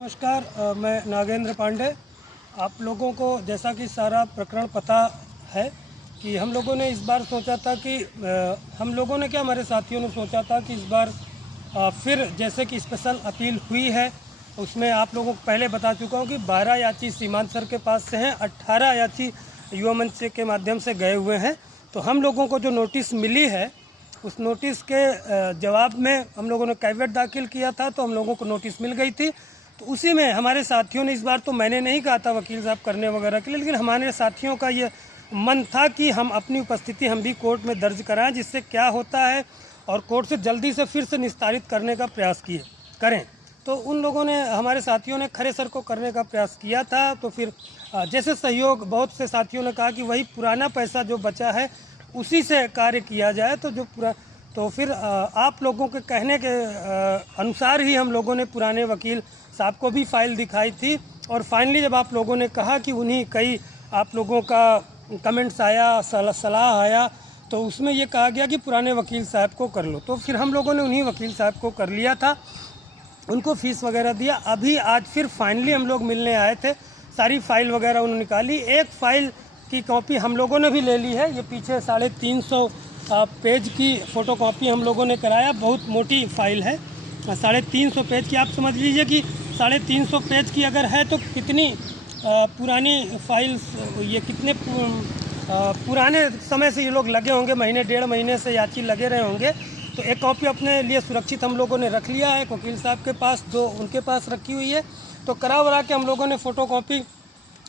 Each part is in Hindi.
नमस्कार, मैं नागेंद्र पांडे। आप लोगों को जैसा कि सारा प्रकरण पता है कि हम लोगों ने इस बार सोचा था कि हम लोगों ने क्या, हमारे साथियों ने सोचा था कि इस बार फिर जैसे कि स्पेशल अपील हुई है, उसमें आप लोगों को पहले बता चुका हूँ कि 12 याची सीमांत सर के पास से हैं, 18 याची युवा मंच के माध्यम से गए हुए हैं। तो हम लोगों को जो नोटिस मिली है, उस नोटिस के जवाब में हम लोगों ने कैविएट दाखिल किया था, तो हम लोगों को नोटिस मिल गई थी। तो उसी में हमारे साथियों ने, इस बार तो मैंने नहीं कहा था वकील साहब करने वगैरह के लिए, लेकिन हमारे साथियों का ये मन था कि हम अपनी उपस्थिति हम भी कोर्ट में दर्ज कराएं, जिससे क्या होता है और कोर्ट से जल्दी से फिर से निस्तारित करने का प्रयास करें। तो उन लोगों ने, हमारे साथियों ने खरे सर को करने का प्रयास किया था। तो फिर जैसे सहयोग, बहुत से साथियों ने कहा कि वही पुराना पैसा जो बचा है उसी से कार्य किया जाए। तो फिर आप लोगों के कहने के अनुसार ही हम लोगों ने पुराने वकील साहब को भी फाइल दिखाई थी। और फाइनली जब आप लोगों ने कहा कि उन्हीं कई आप लोगों का कमेंट्स आया, सलाह आया, तो उसमें ये कहा गया कि पुराने वकील साहब को कर लो। तो फिर हम लोगों ने उन्हीं वकील साहब को कर लिया था, उनको फीस वगैरह दिया। अभी आज फिर फाइनली हम लोग मिलने आए थे, सारी फाइल वगैरह उन्होंने निकाली। एक फ़ाइल की कॉपी हम लोगों ने भी ले ली है, ये पीछे 350 पेज की फ़ोटो कॉपी हम लोगों ने कराया। बहुत मोटी फाइल है, 350 पेज की। आप समझ लीजिए कि 350 पेज की अगर है तो कितनी पुरानी फाइल्स, ये कितने पुराने समय से ये लोग लगे होंगे, महीने डेढ़ महीने से याची लगे रहे होंगे। तो एक कॉपी अपने लिए सुरक्षित हम लोगों ने रख लिया है, वकील साहब के पास, दो उनके पास रखी हुई है। तो करा वरा के हम लोगों ने फ़ोटो कॉपी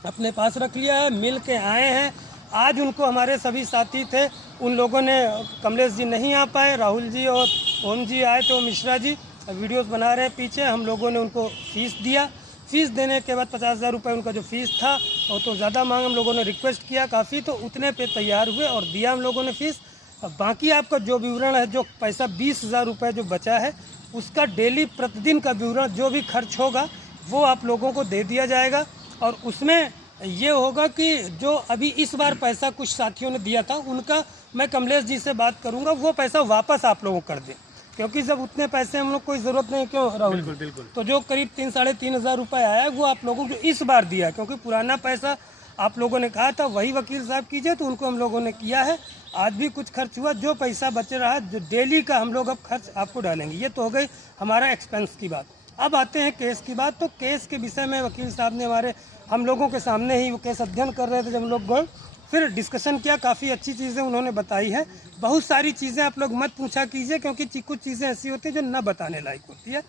अपने पास रख लिया है। मिल के आए हैं आज। उनको हमारे सभी साथी थे, उन लोगों ने, कमलेश जी नहीं आ पाए, राहुल जी और ओम जी आए थे, मिश्रा जी वीडियोस बना रहे हैं पीछे। हम लोगों ने उनको फ़ीस दिया। फ़ीस देने के बाद 50,000 रुपये उनका जो फ़ीस था, और तो ज़्यादा मांग, हम लोगों ने रिक्वेस्ट किया काफ़ी, तो उतने पे तैयार हुए और दिया हम लोगों ने फ़ीस। अब बाकी आपका जो विवरण है, जो पैसा 20,000 रुपये जो बचा है, उसका डेली प्रतिदिन का विवरण जो भी खर्च होगा वो आप लोगों को दे दिया जाएगा। और उसमें ये होगा कि जो अभी इस बार पैसा कुछ साथियों ने दिया था, उनका मैं कमलेश जी से बात करूंगा, वो पैसा वापस आप लोगों को कर दें, क्योंकि जब उतने पैसे हम लोग कोई ज़रूरत नहीं, क्यों राहुल? बिल्कुल। तो जो करीब 3-3,500 रुपये आया है वो आप लोगों को इस बार दिया, क्योंकि पुराना पैसा आप लोगों ने कहा था वही वकील साहब कीजिए, तो उनको हम लोगों ने किया है। आज भी कुछ खर्च हुआ, जो पैसा बच रहा है, जो डेली का हम लोग अब खर्च आपको डालेंगे। ये तो हो गई हमारा एक्सपेंस की बात। अब आते हैं केस की बात। तो केस के विषय में वकील साहब ने हम लोगों के सामने ही वो केस अध्ययन कर रहे थे, जब हम लोग गए फिर डिस्कशन किया। काफ़ी अच्छी चीज़ें उन्होंने बताई है। बहुत सारी चीज़ें आप लोग मत पूछा कीजिए, क्योंकि कुछ चीज़ें ऐसी होती हैं जो न बताने लायक होती है।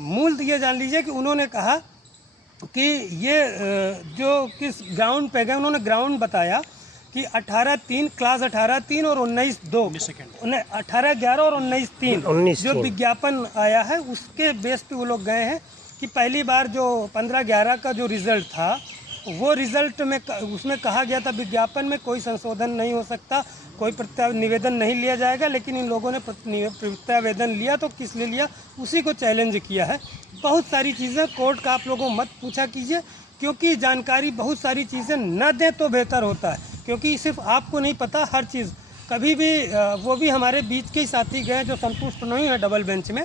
मूल ये जान लीजिए कि उन्होंने कहा कि ये जो किस ग्राउंड पे गए, उन्होंने ग्राउंड बताया कि 18/3 क्लास 18/3 और 19/2 18/11 और 19/3 जो विज्ञापन आया है, उसके बेस पे वो लोग गए हैं कि पहली बार जो 15/11 का जो रिज़ल्ट था, वो रिज़ल्ट में उसमें कहा गया था विज्ञापन में कोई संशोधन नहीं हो सकता, कोई निवेदन नहीं लिया जाएगा। लेकिन इन लोगों ने प्रत्यावेदन लिया, तो किस लिए लिया, उसी को चैलेंज किया है। बहुत सारी चीज़ें कोर्ट का आप लोगों मत पूछा कीजिए, क्योंकि जानकारी बहुत सारी चीज़ें न दें तो बेहतर होता है, क्योंकि सिर्फ आपको नहीं पता हर चीज़। कभी भी वो भी हमारे बीच के ही साथी गए जो संतुष्ट नहीं है डबल बेंच में,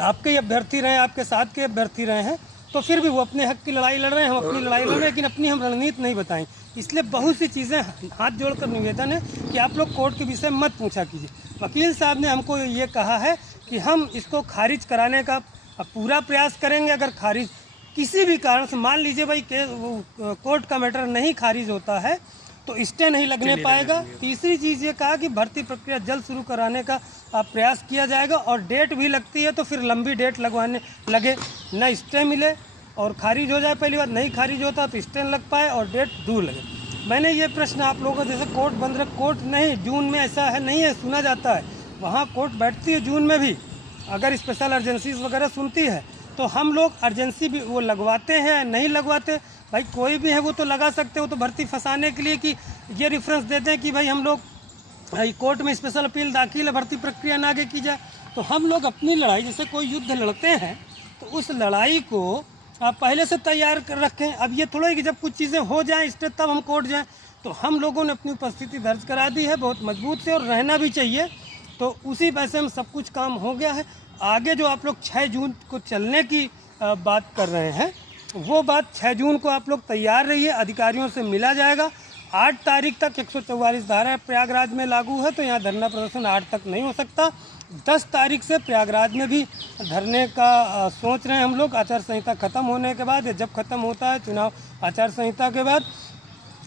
आपके अभ्यर्थी रहे, आपके साथ के अभ्यर्थी रहे हैं, तो फिर भी वो अपने हक की लड़ाई लड़ रहे हैं, हम अपनी लड़ाई लड़ रहे हैं, लेकिन अपनी हम रणनीति नहीं बताएं। इसलिए बहुत सी चीज़ें, हाथ जोड़कर निवेदन है कि आप लोग कोर्ट के विषय मत पूछा कीजिए। वकील साहब ने हमको ये कहा है कि हम इसको खारिज कराने का पूरा प्रयास करेंगे। अगर खारिज किसी भी कारण से, मान लीजिए भाई कोर्ट का मैटर नहीं खारिज होता है, तो स्टे नहीं लगने पाएगा। तीसरी चीज़ ये कहा कि भर्ती प्रक्रिया जल्द शुरू कराने का प्रयास किया जाएगा, और डेट भी लगती है तो फिर लंबी डेट लगवाने लगे, न स्टे मिले और खारिज हो जाए। पहली बात, नहीं खारिज होता तो स्टे लग पाए और डेट दूर लगे। मैंने ये प्रश्न आप लोगों को, जैसे कोर्ट बंद रहे, कोर्ट नहीं, जून में ऐसा है नहीं है, सुना जाता है, वहाँ कोर्ट बैठती है जून में भी, अगर स्पेशल अर्जेंसीज वगैरह सुनती है। तो हम लोग अर्जेंसी भी वो लगवाते हैं, नहीं लगवाते, भाई कोई भी है वो तो लगा सकते हो, तो भर्ती फंसाने के लिए कि ये रेफरेंस देते हैं कि भाई हम लोग कोर्ट में स्पेशल अपील दाखिल है, भर्ती प्रक्रिया ना आगे की जाए। तो हम लोग अपनी लड़ाई, जैसे कोई युद्ध लड़ते हैं, तो उस लड़ाई को आप पहले से तैयार कर रखें। अब ये थोड़ा है कि जब कुछ चीज़ें हो जाएं स्टे तब हम कोर्ट जाएं। तो हम लोगों ने अपनी उपस्थिति दर्ज करा दी है बहुत मजबूत से, और रहना भी चाहिए। तो उसी पैसे में सब कुछ काम हो गया है। आगे जो आप लोग 6 जून को चलने की बात कर रहे हैं, वो बात 6 जून को आप लोग तैयार रहिए, अधिकारियों से मिला जाएगा। 8 तारीख तक 144 धारा प्रयागराज में लागू है, तो यहाँ धरना प्रदर्शन 8 तक नहीं हो सकता। 10 तारीख से प्रयागराज में भी धरने का सोच रहे हैं हम लोग, आचार संहिता खत्म होने के बाद, जब खत्म होता है चुनाव आचार संहिता के बाद।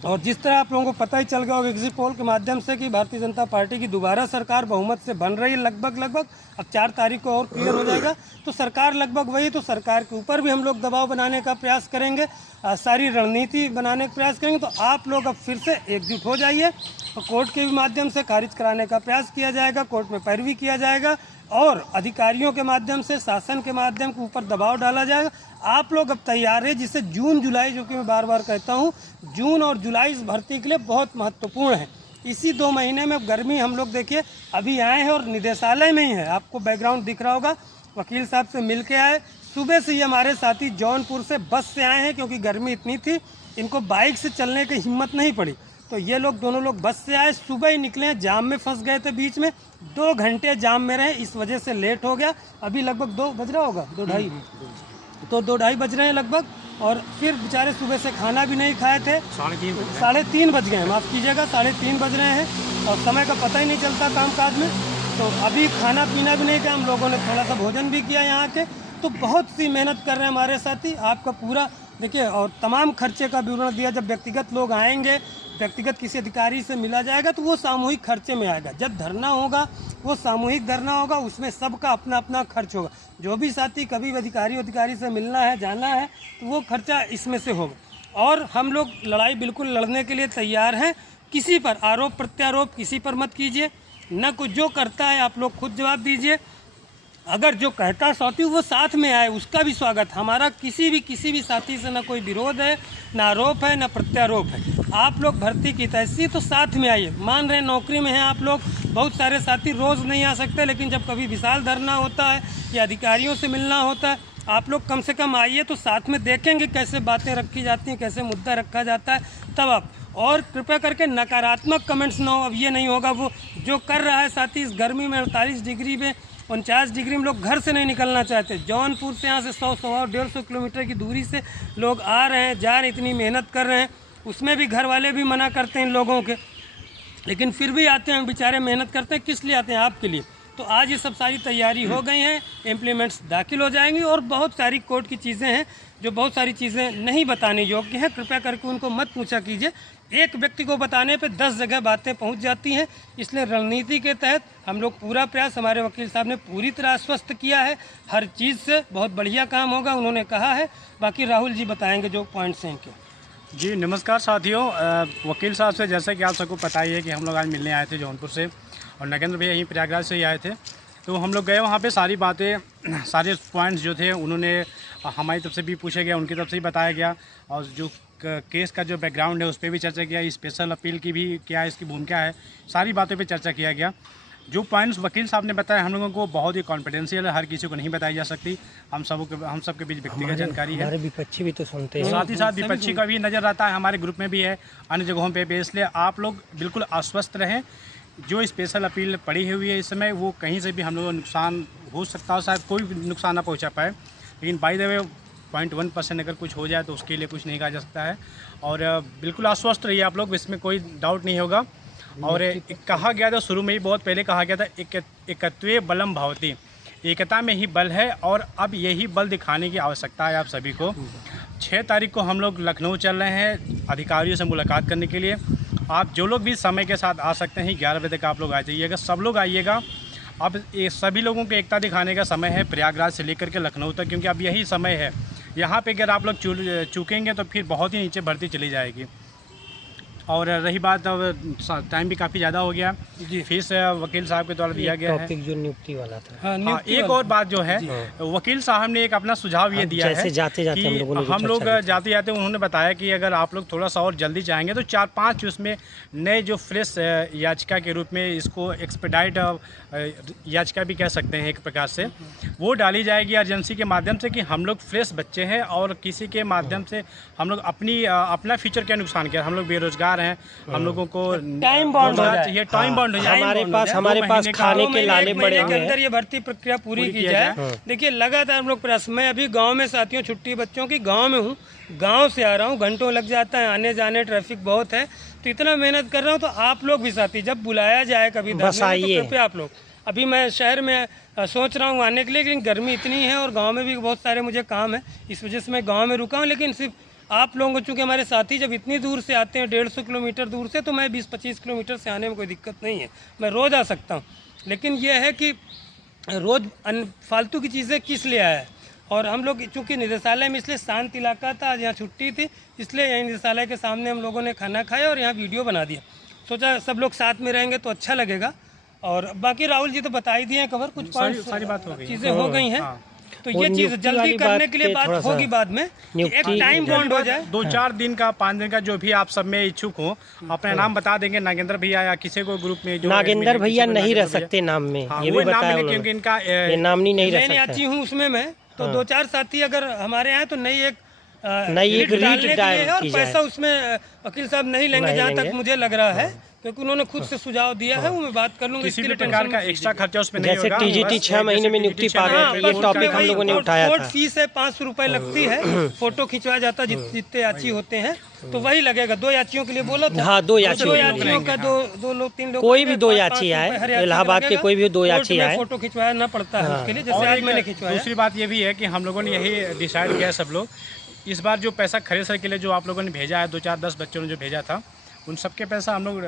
और जिस तरह आप लोगों को पता ही चल गया होगा एग्जिट पोल के माध्यम से कि भारतीय जनता पार्टी की दोबारा सरकार बहुमत से बन रही है लगभग। अब 4 तारीख को और क्लियर हो जाएगा, तो सरकार लगभग वही, तो सरकार के ऊपर भी हम लोग दबाव बनाने का प्रयास करेंगे, सारी रणनीति बनाने का प्रयास करेंगे। तो आप लोग अब फिर से एकजुट हो जाइए, कोर्ट के भी माध्यम से खारिज कराने का प्रयास किया जाएगा, कोर्ट में पैरवी किया जाएगा और अधिकारियों के माध्यम से, शासन के माध्यम के ऊपर दबाव डाला जाएगा। आप लोग अब तैयार है, जिससे जून जुलाई, जो कि मैं बार बार कहता हूँ, जून और जुलाई इस भर्ती के लिए बहुत महत्वपूर्ण है। इसी 2 महीने में गर्मी हम लोग देखिए अभी आए हैं और निदेशालय में ही है, आपको बैकग्राउंड दिख रहा होगा, वकील साहब से मिल के आए। सुबह से ही हमारे साथी जौनपुर से बस से आए हैं, क्योंकि गर्मी इतनी थी इनको बाइक से चलने की हिम्मत नहीं पड़ी, तो ये लोग दोनों लोग बस से आए, सुबह ही निकले, जाम में फंस गए थे, बीच में 2 घंटे जाम में रहे, इस वजह से लेट हो गया। अभी लगभग 2 बज रहा होगा, 2-2:30, तो 2-2:30 बज रहे हैं लगभग। और फिर बेचारे सुबह से खाना भी नहीं खाए थे, 3:30 बज गए हैं, माफ़ कीजिएगा, 3:30 बज रहे हैं और समय का पता ही नहीं चलता कामकाज में। तो अभी खाना पीना भी नहीं किया, हम लोगों ने थोड़ा सा भोजन भी किया यहाँ के। तो बहुत सी मेहनत कर रहे हैं हमारे साथी, आपका पूरा देखिए, और तमाम खर्चे का विवरण दिया। जब व्यक्तिगत लोग आएंगे, व्यक्तिगत किसी अधिकारी से मिला जाएगा, तो वो सामूहिक खर्चे में आएगा। जब धरना होगा वो सामूहिक धरना होगा, उसमें सबका अपना अपना खर्च होगा। जो भी साथी कभी भी अधिकारी से मिलना है, जाना है, तो वो खर्चा इसमें से होगा। और हम लोग लड़ाई बिल्कुल लड़ने के लिए तैयार हैं। किसी पर आरोप प्रत्यारोप किसी पर मत कीजिए, न कुछ, जो करता है आप लोग खुद जवाब दीजिए। अगर जो कहता है साथी वो साथ में आए, उसका भी स्वागत। हमारा किसी भी साथी से ना कोई विरोध है, ना आरोप है, ना प्रत्यारोप है। आप लोग भर्ती की तैसी तो साथ में आइए। मान रहे नौकरी में हैं आप लोग, बहुत सारे साथी रोज़ नहीं आ सकते, लेकिन जब कभी विशाल धरना होता है या अधिकारियों से मिलना होता है, आप लोग कम से कम आइए, तो साथ में देखेंगे कैसे बातें रखी जाती हैं, कैसे मुद्दा रखा जाता है, तब आप। और कृपया करके नकारात्मक कमेंट्स ना हो। अब ये नहीं होगा, वो जो कर रहा है साथी इस गर्मी में 48 डिग्री में, 49 डिग्री में लोग घर से नहीं निकलना चाहते। जौनपुर से यहाँ से 100-150 किलोमीटर की दूरी से लोग आ रहे हैं, जा रहे, इतनी मेहनत कर रहे हैं, उसमें भी घर वाले भी मना करते हैं इन लोगों के, लेकिन फिर भी आते हैं बेचारे, मेहनत करते हैं। किस लिए आते हैं? आपके लिए। तो आज ये सब सारी तैयारी हो गई हैं, इम्प्लीमेंट्स दाखिल हो जाएंगी और बहुत सारी कोर्ट की चीज़ें हैं जो बहुत सारी चीज़ें नहीं बताने योग्य हैं। कृपया करके उनको मत पूछा कीजिए। एक व्यक्ति को बताने पे 10 जगह बातें पहुंच जाती हैं। इसलिए रणनीति के तहत हम लोग पूरा प्रयास, हमारे वकील साहब ने पूरी तरह आश्वस्त किया है, हर चीज़ से बहुत बढ़िया काम होगा उन्होंने कहा है। बाकी राहुल जी बताएंगे जो पॉइंट्स हैं इनके। जी नमस्कार साथियों, वकील साहब से जैसा कि आप सबको पता ही है कि हम लोग आज मिलने आए थे जौनपुर से, और नगेंद्र भैया यहीं प्रयागराज से ही आए थे। तो हम लोग गए वहाँ पे, सारी बातें, सारे पॉइंट्स जो थे उन्होंने हमारी तरफ से भी पूछे गया, उनकी तरफ से भी बताया गया, और जो केस का जो बैकग्राउंड है उस पर भी चर्चा किया, स्पेशल अपील की भी क्या है, इसकी भूमिका है, सारी बातों पर चर्चा किया गया। जो पॉइंट्स वकील साहब ने बताया हम लोगों को बहुत ही कॉन्फिडेंशियल है, हर किसी को नहीं बताई जा सकती, हम सबके बीच व्यक्तिगत जानकारी है। हमारे विपक्षी भी तो सुनते हैं, साथ ही साथ विपक्षी का भी नज़र आता है, हमारे ग्रुप में भी है, अन्य जगहों पे भी। इसलिए आप लोग बिल्कुल आश्वस्त रहें। जो स्पेशल अपील पड़ी हुई है इस समय, वो कहीं से भी हम लोगों को नुकसान हो सकता है, शायद कोई भी नुकसान ना पहुँचा पाए, लेकिन बाय द वे 0.1% अगर कुछ हो जाए तो उसके लिए कुछ नहीं कहा जा सकता है। और बिल्कुल आश्वस्त रहिए आप लोग, इसमें कोई डाउट नहीं होगा। और कहा गया था, शुरू में ही बहुत पहले कहा गया था, एकत्वे बलम भवति, एकता में ही बल है, और अब यही बल दिखाने की आवश्यकता है आप सभी को। 6 तारीख को हम लोग लखनऊ चल रहे हैं अधिकारियों से मुलाकात करने के लिए। आप जो लोग भी समय के साथ आ सकते हैं, 11 बजे तक आप लोग आ जाइएगा, सब लोग आइएगा। अब ये सभी लोगों को एकता दिखाने का समय है, प्रयागराज से लेकर के लखनऊ तक, क्योंकि अब यही समय है। यहाँ पे अगर आप लोग चूकेंगे तो फिर बहुत ही नीचे भर्ती चली जाएगी। और रही बात, अब टाइम भी काफ़ी ज़्यादा हो गया जी, फीस वकील साहब के द्वारा दिया गया है, टॉपिक जो नियुक्ति वाला था। हाँ, एक और बात जो है, वकील साहब ने एक अपना सुझाव ये दिया है जाते जाते हम लोग जाते जाते उन्होंने बताया कि अगर आप लोग थोड़ा सा और जल्दी चाहेंगे तो 4-5 उसमें नए जो फ्रेश याचिका के रूप में, इसको एक्सपेडाइट याचिका भी कह सकते हैं एक प्रकार से, वो डाली जाएगी एजेंसी के माध्यम से, कि हम लोग फ्रेश बच्चे हैं और किसी के माध्यम से हम लोग अपना फ्यूचर क्या नुकसान किया, हम लोग बेरोजगार जा रहे हैं, हम लोगों को टाइम बाउंड हो जाए, चाहिए, टाइम बाउंड हो जाए। हमारे पास खाने के लाले पड़े के हुए अंदर ये भर्ती प्रक्रिया पूरी की जाए। देखिए लगातार हम लोग प्रयास, मैं अभी गांव में साथियों छुट्टी बच्चों की गांव में हूँ, गांव से आ रहा हूँ, घंटों लग जाता है आने जाने, ट्रैफिक बहुत है, तो इतना मेहनत कर रहा हूँ। तो आप लोग भी साथी जब बुलाया जाए कभी बस धरने में, आइए। तो कृपया आप लोग, अभी मैं शहर में सोच रहा हूँ आने के लिए, लेकिन गर्मी इतनी है और गांव में भी बहुत सारे मुझे काम है, इस वजह से मैं गांव में रुका हूँ। लेकिन सिर्फ आप लोगों को, चूँकि हमारे साथी जब इतनी दूर से आते हैं 150 किलोमीटर दूर से, तो मैं 20-25 किलोमीटर से आने में कोई दिक्कत नहीं है, मैं रोज़ आ सकता हूँ। लेकिन यह है कि रोज़ फालतू की चीज़ें किस लिए आया है। और हम लोग चूँकि निदेशालय में इसलिए शांत इलाका था, आज यहाँ छुट्टी थी, इसलिए यहीं निदेशालय के सामने हम लोगों ने खाना खाया और यहाँ वीडियो बना दिया। सोचा सब लोग साथ में रहेंगे तो अच्छा लगेगा। और बाकी राहुल जी तो बता ही दिए हैं कवर, कुछ सारी बात हो गई, चीज़ें हो गई हैं। तो ये चीज़ नियुक्ति जल्दी वाली करने बात के लिए पे बात थोड़ा सा होगी बाद में, एक टाइम बाउंड हो जाए। 2-4 दिन का, 5 दिन का, जो भी आप सब में इच्छुक हो, अपना नाम बता देंगे। नागेंद्र भैया या किसी को ग्रुप में जो नागेंद्र भैया नहीं रह सकते नाम में, ये भी बताया क्योंकि उन्होंने, इनका ये नामनी नहीं रह मैं सकता। याची हूँ उसमें मैं, तो 2-4 साथी अगर हमारे यहाँ तो नई एक रीट डालने के लिए है, और की जाए। पैसा उसमें वकील साहब नहीं लेंगे जहाँ तक मुझे लग रहा है, क्योंकि उन्होंने खुद से सुझाव दिया है, वो मैं बात कर लूंगा। किसी भी प्रकार का एक्स्ट्रा खर्चा उसमें नहीं जैसे होगा। टीजीटी 6 महीने में नियुक्ति पा गए थे, ये टॉपिक हम लोगों ने उठाया कोर्ट था। फीस है 500 रुपए लगती है, फोटो खिंचवाया जाता है, जितने याची होते हैं तो वही लगेगा। 2 याचियों के लिए बोला था। हाँ, 2 याचियों का 2 लोग 3 लोग, कोई भी 2 याची आए, इलाहाबाद के कोई भी 2 याची आए, फोटो खिंचवाना पड़ता है उसके लिए, जैसे आज मैंने खिंचवाया। दूसरी बात ये भी है कि हम लोगों ने यही डिसाइड किया सब लोग, इस बार जो पैसा खरेसर के लिए जो आप लोगों ने भेजा है, 2-4-10 बच्चों ने जो भेजा था, उन सबके पैसा हम लोग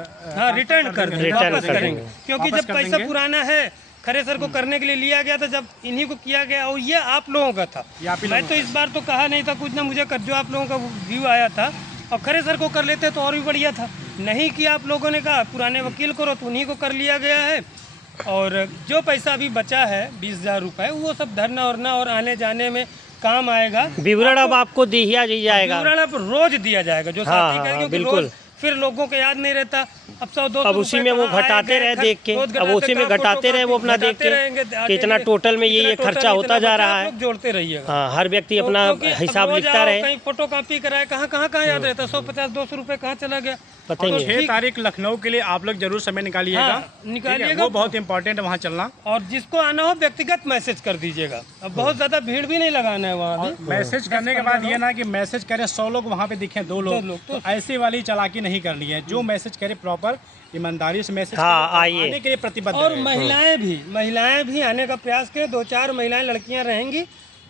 रिटर्न कर देंगे, वापस करेंगे। क्योंकि जब पैसा पुराना है खरेसर को करने के लिए लिया गया था, जब इन्हीं को किया गया, और ये आप लोगों का था। मैं तो इस बार तो कहा नहीं था कुछ ना, मुझे जो आप लोगों का व्यू आया था, और खरेसर को कर लेते तो और भी बढ़िया था। नहीं किया, आप लोगों ने कहा पुराने वकील करो, तो उन्हीं को कर लिया गया है। और जो पैसा अभी बचा है 20,000 रुपये, वो सब धरना वरना और आने जाने में काम आएगा। विवरण अब आपको दिया जाएगा, विवरण अब रोज दिया जाएगा, जो साथी कहें, क्योंकि बिल्कुल। रोज फिर लोगों को याद नहीं रहता। अब 100-200 अब उसी में वो घटाते रहे देख के, अब उसी में घटाते रहे वो अपना देख के, कितना टोटल में ये खर्चा होता जा रहा है। जोड़ते रहिएगा। हाँ, हर व्यक्ति अपना हिसाब लिखता रहे। कहीं फोटो कॉपी कराए, कहाँ याद रहता, 150-200 रुपए कहाँ चला गया, पता ही नहीं। 6 तारीख लखनऊ के लिए आप लोग जरूर समय निकालिएगा, निकालिएगा, वो बहुत इंपॉर्टेंट है वहाँ चलना। और जिसको आना हो व्यक्तिगत मैसेज कर दीजिएगा, अब बहुत ज्यादा भीड़ भी नहीं लगाना है वहाँ भी। मैसेज करने के बाद ये ना कि मैसेज करें 100 लोग वहाँ पे दिखे 2 लोग, तो ऐसी वाली चालाकी नहीं करनी है। जो मैसेज करे प्रॉपर ईमानदारी से मैसेज आने के लिए प्रतिबद्ध और महिलाएं भी आने का प्रयास करें। 2-4 महिलाएं लड़कियां रहेंगी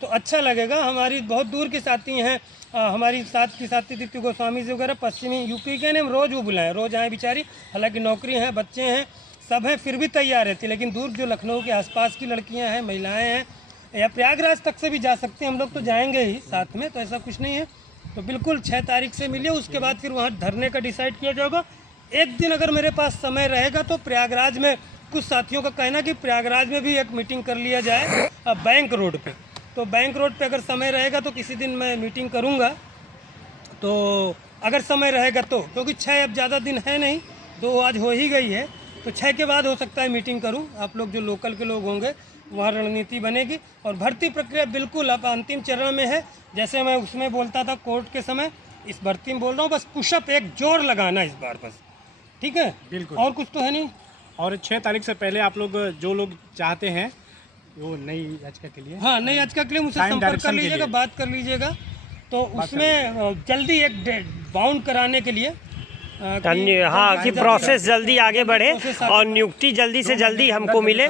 तो अच्छा लगेगा। हमारी बहुत दूर की साथी हैं, हमारी साथ की साथी दीप्ति गोस्वामी जी वगैरह पश्चिमी यूपी के ने, हम रोज़ वो बुलाएं, रोज़ आए बेचारी, हालांकि नौकरी है, बच्चे हैं, सब हैं, फिर भी तैयार रहती है। लेकिन दूर जो लखनऊ के आसपास की लड़कियां हैं, महिलाएं हैं, या प्रयागराज तक से भी जा सकते हैं, हम लोग तो जाएंगे ही साथ में, तो ऐसा कुछ नहीं है। तो बिल्कुल 6 तारीख से मिलिए, उसके बाद फिर वहाँ धरने का डिसाइड किया जाएगा। एक दिन अगर मेरे पास समय रहेगा तो प्रयागराज में, कुछ साथियों का कहना कि प्रयागराज में भी एक मीटिंग कर लिया जाए बैंक रोड पे। तो बैंक रोड पे अगर समय रहेगा तो किसी दिन मैं मीटिंग करूँगा, तो अगर समय रहेगा तो, क्योंकि 6 अब ज़्यादा दिन है नहीं, 2 आज हो ही गई है, तो 6 के बाद हो सकता है मीटिंग करूँ। आप लोग जो लोकल के लोग होंगे, वहाँ रणनीति बनेगी। और भर्ती प्रक्रिया बिल्कुल अब अंतिम चरण में है। जैसे मैं उसमें बोलता था कोर्ट के समय, इस भर्ती में बोल रहा हूँ, बस पुशअप एक जोर लगाना इस बार बस, ठीक है, बिल्कुल, और कुछ तो है नहीं। और 6 तारीख से पहले आप लोग जो लोग चाहते हैं वो नई याचिका के लिए, हाँ, नई याचिका के लिए मुझसे संपर्क कर लीजिएगा, बात कर लीजिएगा। तो उसमें जल्दी एक बाउंड कराने के लिए, हाँ, कि प्रोसेस जल्दी आगे बढ़े और नियुक्ति जल्दी से जल्दी हमको मिले।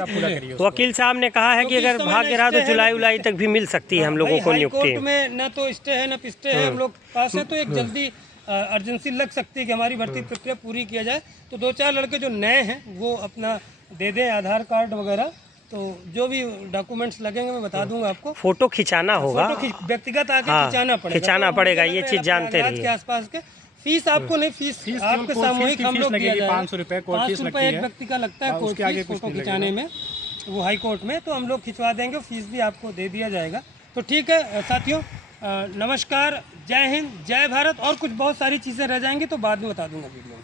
वकील साहब ने कहा है कि अगर भाग्य रहा तो जुलाई तक भी मिल सकती है हम लोगों को नियुक्ति। कोर्ट में ना तो स्टे है ना पिस्टे है, हम लोग पास है, तो एक जल्दी अर्जेंसी लग सकती है कि हमारी भर्ती प्रक्रिया पूरी किया जाए। तो 2-4 लड़के जो नए हैं वो अपना दे दें आधार कार्ड वगैरह, तो जो भी डॉक्यूमेंट्स लगेंगे मैं बता दूंगा आपको। फोटो खिंचाना होगा, व्यक्तिगत आके खिंचाना पड़ेगा, ये चीज जानते रहिए। के आसपास के फीस आपको नहीं, फीस आपके सामूहिक हम लोग दिया जाएगा, 500 रुपये एक व्यक्ति का लगता है कोर्ट फीस फोटो खिंचाने में, वो हाई कोर्ट में, तो हम लोग खिंचवा देंगे, फीस भी आपको दे दिया जाएगा। तो ठीक है साथियों, नमस्कार, जय हिंद, जय भारत। और कुछ बहुत सारी चीज़ें रह जाएंगी तो बाद में बता दूंगा वीडियो।